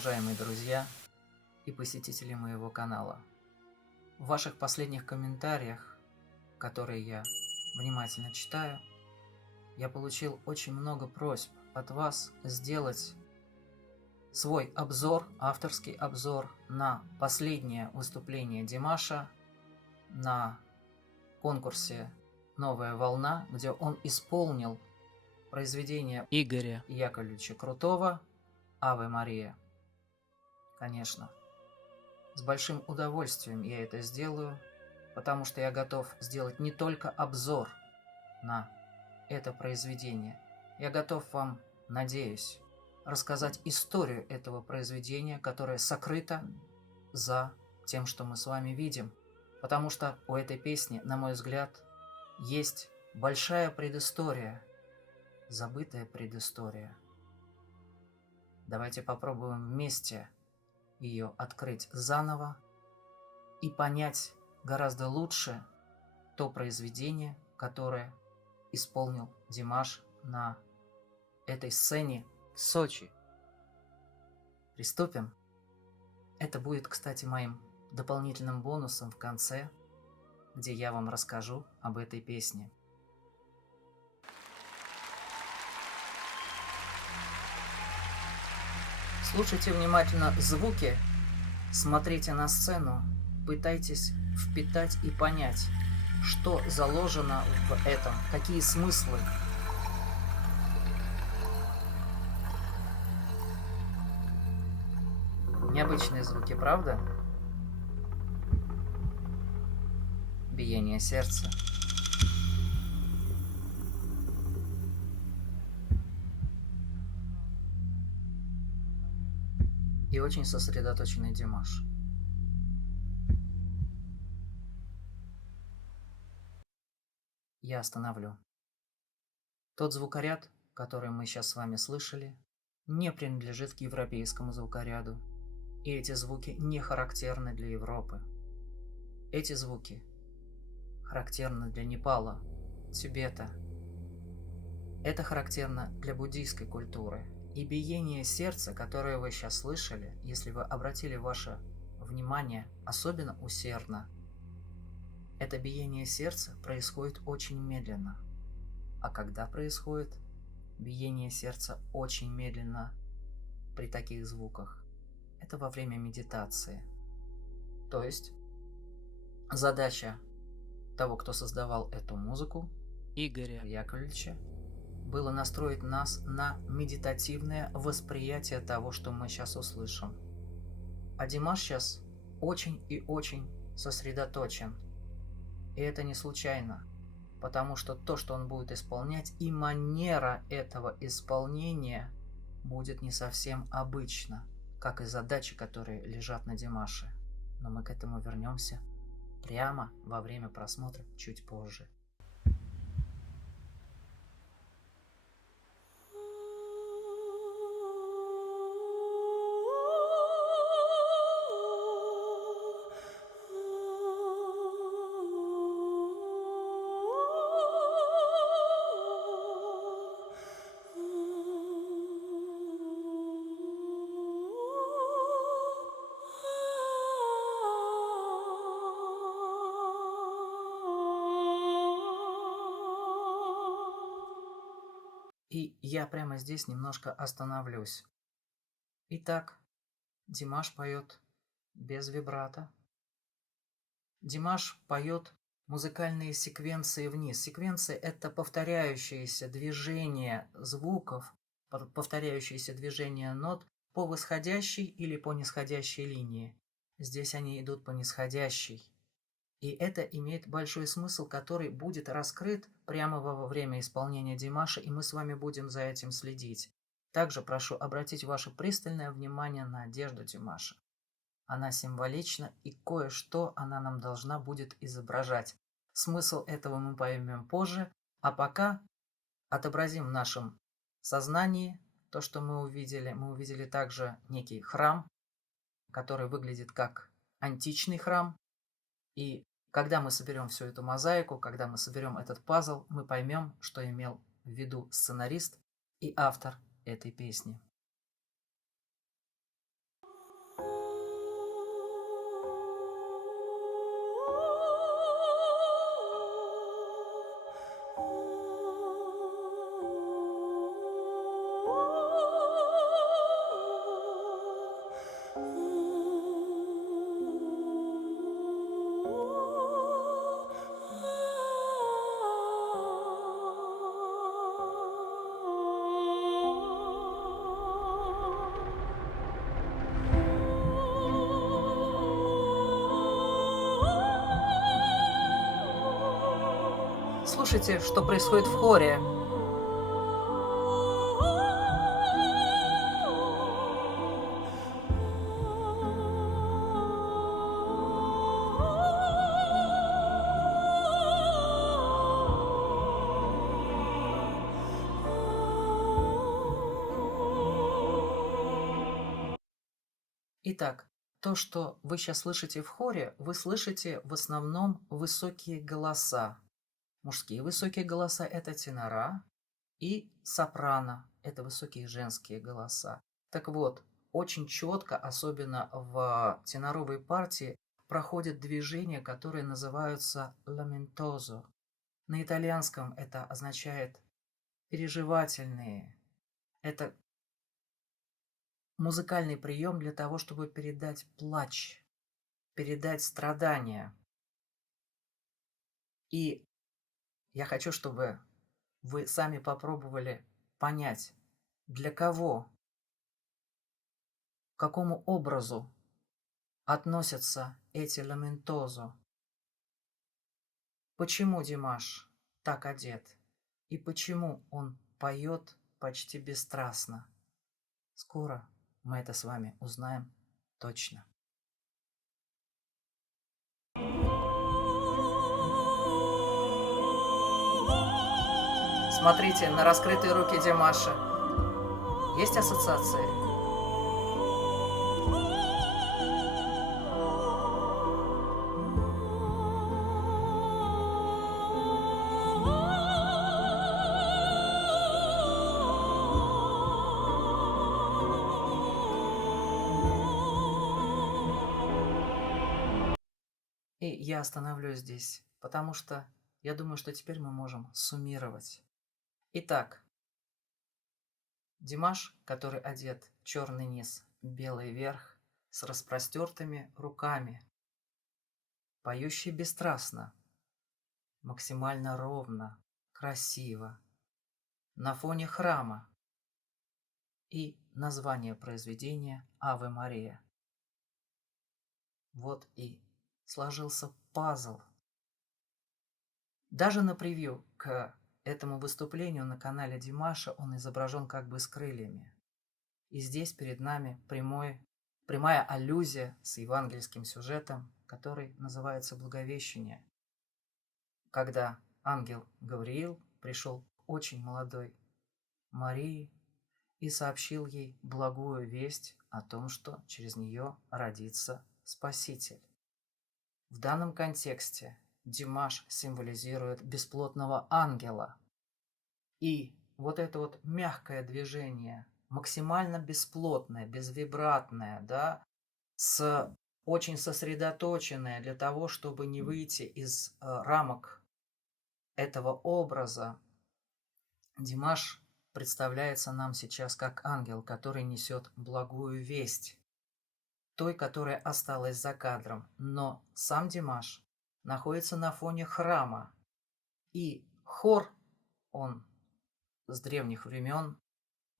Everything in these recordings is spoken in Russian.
уважаемые друзья и посетители моего канала. В ваших последних комментариях, которые я внимательно читаю, я получил очень много просьб от вас сделать свой обзор, авторский обзор на последнее выступление Димаша на конкурсе «Новая волна», где он исполнил произведение Игоря Яковлевича Крутого «Аве Мария». Конечно, с большим удовольствием я это сделаю, потому что я готов сделать не только обзор на это произведение, я готов вам, надеюсь, рассказать историю этого произведения, которое сокрыто за тем, что мы с вами видим. Потому что у этой песни, на мой взгляд, есть большая предыстория, забытая предыстория. Давайте попробуем вместе ее открыть заново и понять гораздо лучше то произведение, которое исполнил Димаш на этой сцене в Сочи. Приступим. Это будет, кстати, моим дополнительным бонусом в конце, где я вам расскажу об этой песне. Слушайте внимательно звуки, смотрите на сцену, пытайтесь впитать и понять, что заложено в этом, какие смыслы. Необычные звуки, правда? Биение сердца. И очень сосредоточенный Димаш. Я остановлю. Тот звукоряд, который мы сейчас с вами слышали, не принадлежит к европейскому звукоряду. И эти звуки не характерны для Европы. Эти звуки характерны для Непала, Тибета. Это характерно для буддийской культуры. И биение сердца, которое вы сейчас слышали, если вы обратили ваше внимание особенно усердно, это биение сердца происходит очень медленно. А когда происходит биение сердца очень медленно при таких звуках? Это во время медитации. То есть задача того, кто создавал эту музыку, Игоря Яковлевича, было настроить нас на медитативное восприятие того, что мы сейчас услышим. А Димаш сейчас очень и очень сосредоточен. И это не случайно, потому что то, что он будет исполнять, и манера этого исполнения будет не совсем обычна, как и задачи, которые лежат на Димаше. Но мы к этому вернемся прямо во время просмотра чуть позже. И я прямо здесь немножко остановлюсь. Итак, Димаш поет без вибрато. Димаш поет музыкальные секвенции вниз. Секвенции – это повторяющиеся движения звуков, повторяющиеся движения нот по восходящей или по нисходящей линии. Здесь они идут по нисходящей. И это имеет большой смысл, который будет раскрыт прямо во время исполнения Димаша, и мы с вами будем за этим следить. Также прошу обратить ваше пристальное внимание на одежду Димаша. Она символична, и кое-что она нам должна будет изображать. Смысл этого мы поймем позже, а пока отобразим в нашем сознании то, что мы увидели. Мы увидели также некий храм, который выглядит как античный храм, и когда мы соберем всю эту мозаику, когда мы соберем этот пазл, мы поймем, что имел в виду сценарист и автор этой песни. послушайте, что происходит в хоре. Итак, то, что вы сейчас слышите в хоре, вы слышите в основном высокие голоса. Мужские высокие голоса – это тенора, и сопрано – это высокие женские голоса. Так вот, очень четко, особенно в теноровой партии, проходят движения, которые называются ламентозо. На итальянском это означает переживательные. Это музыкальный прием для того, чтобы передать плач, передать страдания. И я хочу, чтобы вы сами попробовали понять, для кого, к какому образу относятся эти ламентозо. Почему Димаш так одет? И почему он поет почти бесстрастно? Скоро мы это с вами узнаем точно. Смотрите на раскрытые руки Димаша. Есть ассоциации? И я остановлюсь здесь, потому что я думаю, что теперь мы можем суммировать. Итак, Димаш, который одет в черный низ, белый верх, с распростертыми руками, поющий бесстрастно, максимально ровно, красиво, на фоне храма. И название произведения «Аве Мария». Вот и сложился пазл. Даже на превью к этому выступлению на канале Димаша он изображен как бы с крыльями. И здесь перед нами прямая аллюзия с евангельским сюжетом, который называется «Благовещение», когда ангел Гавриил пришел к очень молодой Марии и сообщил ей благую весть о том, что через нее родится Спаситель. В данном контексте Димаш символизирует бесплотного ангела. И вот это вот мягкое движение, максимально бесплотное, безвибратное, да, очень сосредоточенное для того, чтобы не выйти из рамок этого образа, Димаш представляется нам сейчас как ангел, который несет благую весть, той, которая осталась за кадром. Но сам Димаш находится на фоне храма. И хор, он с древних времен,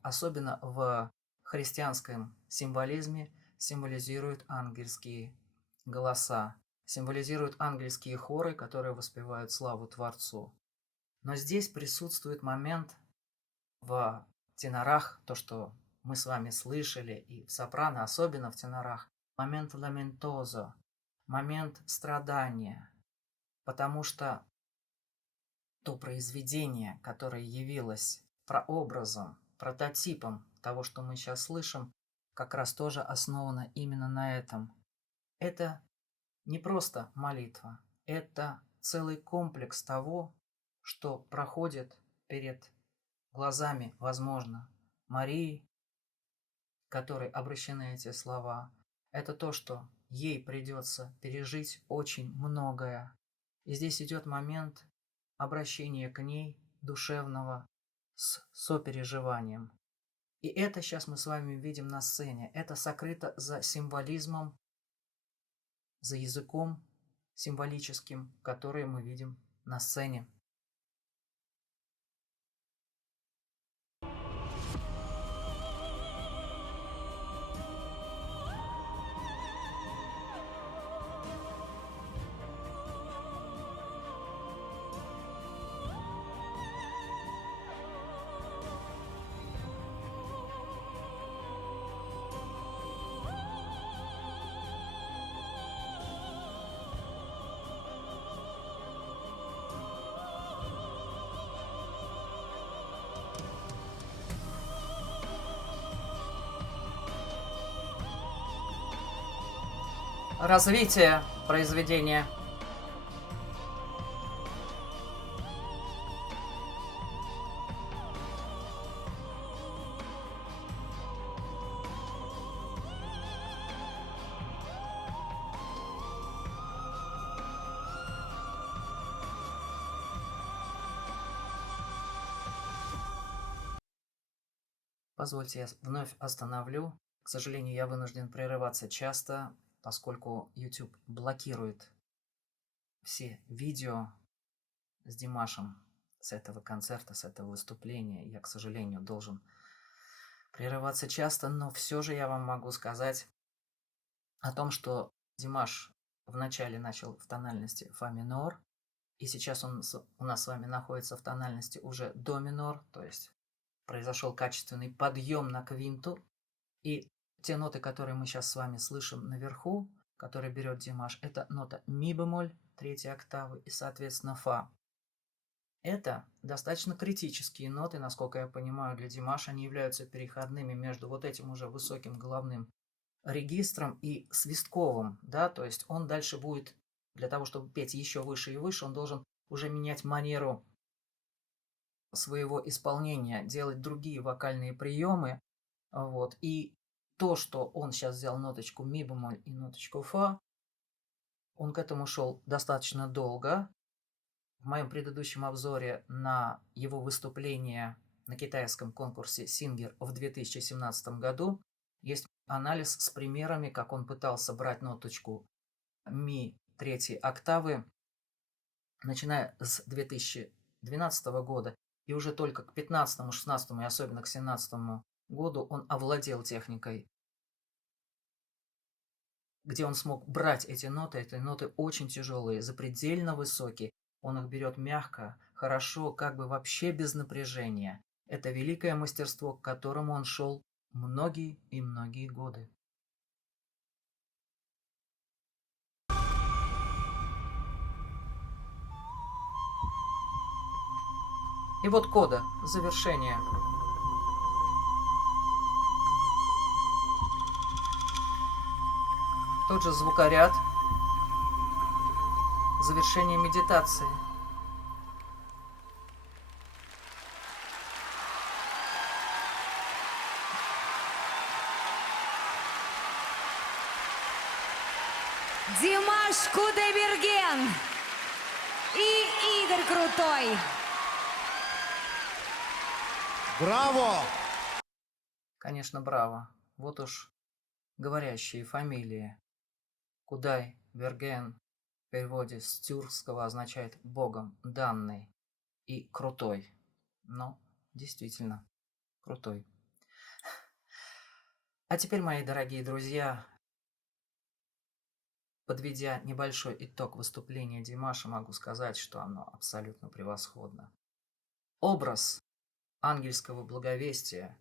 особенно в христианском символизме, символизирует ангельские голоса, символизирует ангельские хоры, которые воспевают славу Творцу. Но здесь присутствует момент в тенорах, то, что мы с вами слышали, и в сопрано, особенно в тенорах, момент ламентозо, момент страдания, потому что то произведение, которое явилось прообразом, прототипом того, что мы сейчас слышим, как раз тоже основано именно на этом. Это не просто молитва, это целый комплекс того, что проходит перед глазами, возможно, Марии, которой обращены эти слова. Это то, что ей придется пережить очень многое. И здесь идет момент обращения к ней душевного с сопереживанием. И это сейчас мы с вами видим на сцене. Это сокрыто за символизмом, за языком символическим, который мы видим на сцене. Развитие произведения. Позвольте, я вновь остановлю. К сожалению, я вынужден прерываться часто, поскольку YouTube блокирует все видео с Димашем, с этого концерта, с этого выступления. Я, к сожалению, должен прерываться часто, но все же я вам могу сказать о том, что Димаш вначале начал в тональности фа минор, и сейчас он у нас с вами находится в тональности уже до минор, то есть произошел качественный подъем на квинту, и те ноты, которые мы сейчас с вами слышим наверху, которые берет Димаш, это нота ми бемоль третьей октавы и, соответственно, фа. Это достаточно критические ноты, насколько я понимаю, для Димаша. Они являются переходными между вот этим уже высоким головным регистром и свистковым, да, то есть он дальше будет, для того, чтобы петь еще выше и выше, он должен уже менять манеру своего исполнения, делать другие вокальные приемы, вот, и то, что он сейчас взял ноточку ми бемоль и ноточку фа, он к этому шел достаточно долго. В моем предыдущем обзоре на его выступление на китайском конкурсе Singer в 2017 году есть анализ с примерами, как он пытался брать ноточку ми третьей октавы, начиная с 2012 года, и уже только к 15, 16 и особенно к 17 году он овладел техникой, где он смог брать эти ноты очень тяжелые, запредельно высокие. Он их берет мягко, хорошо, как бы вообще без напряжения. Это великое мастерство, к которому он шел многие и многие годы. И вот кода, завершение. Тот же звукоряд, завершение медитации. Димаш Кудайберген и Игорь Крутой. Браво! Конечно, браво. Вот уж говорящие фамилии. Кудай Берген в переводе с тюркского означает «богом данный» и «крутой». Но действительно крутой. А теперь, мои дорогие друзья, подведя небольшой итог выступления Димаша, могу сказать, что оно абсолютно превосходно. Образ ангельского благовестия,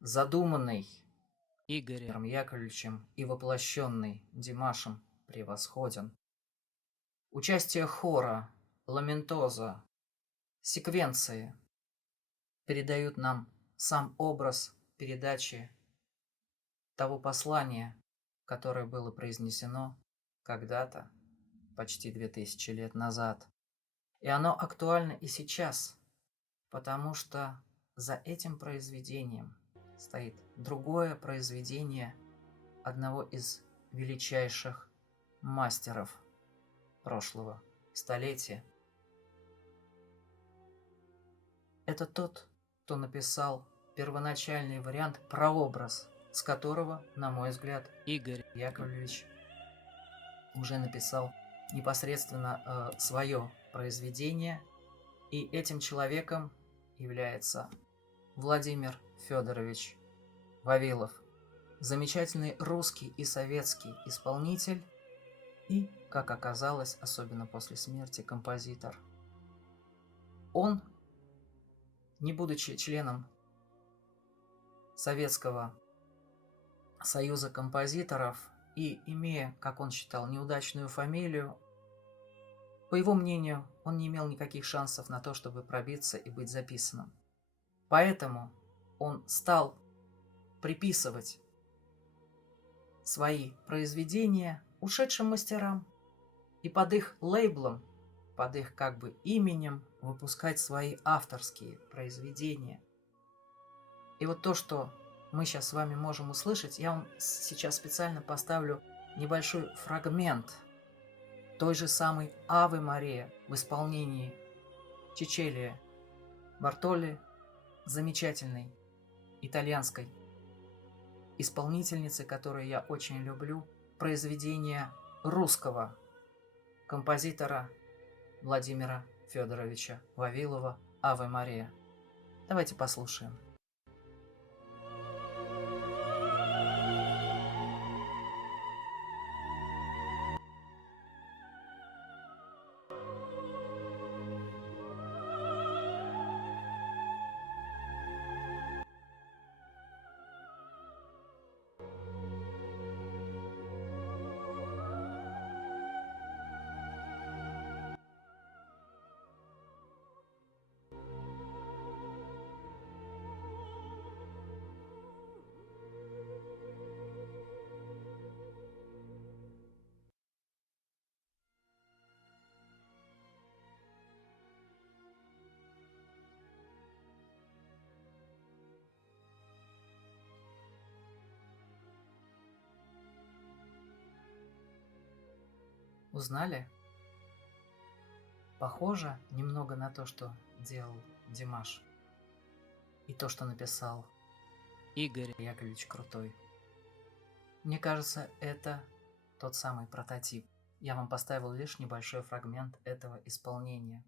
задуманный Игорем Яковлевичем и воплощенный Димашем, превосходен. Участие хора, ламентоза, секвенции передают нам сам образ передачи того послания, которое было произнесено когда-то, почти 2000 лет назад. И оно актуально и сейчас, потому что за этим произведением стоит другое произведение одного из величайших мастеров прошлого столетия. Это тот, кто написал первоначальный вариант, прообраз, с которого, на мой взгляд, Игорь Яковлевич уже написал непосредственно свое произведение. И этим человеком является Владимир Федорович Вавилов, замечательный русский и советский исполнитель и, как оказалось, особенно после смерти, композитор. Он, не будучи членом Советского союза композиторов и имея, как он считал, неудачную фамилию, по его мнению, он не имел никаких шансов на то, чтобы пробиться и быть записанным. Поэтому он стал приписывать свои произведения ушедшим мастерам и под их лейблом, под их как бы именем выпускать свои авторские произведения. И вот то, что мы сейчас с вами можем услышать, я вам сейчас специально поставлю небольшой фрагмент той же самой «Аве Мария» в исполнении Чичелия Бартолли, замечательной итальянской исполнительницы, которую я очень люблю, произведение русского композитора Владимира Федоровича Вавилова «Аве Мария». Давайте послушаем. Узнали? Похоже немного на то, что делал Димаш. И то, что написал Игорь Яковлевич Крутой. Мне кажется, это тот самый прототип. Я вам поставил лишь небольшой фрагмент этого исполнения.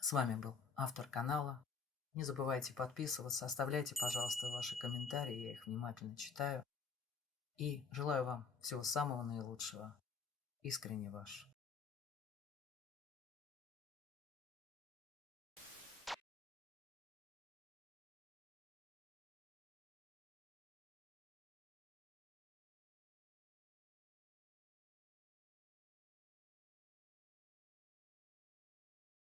С вами был автор канала. Не забывайте подписываться, оставляйте, пожалуйста, ваши комментарии, я их внимательно читаю. И желаю вам всего самого наилучшего. Искренне ваш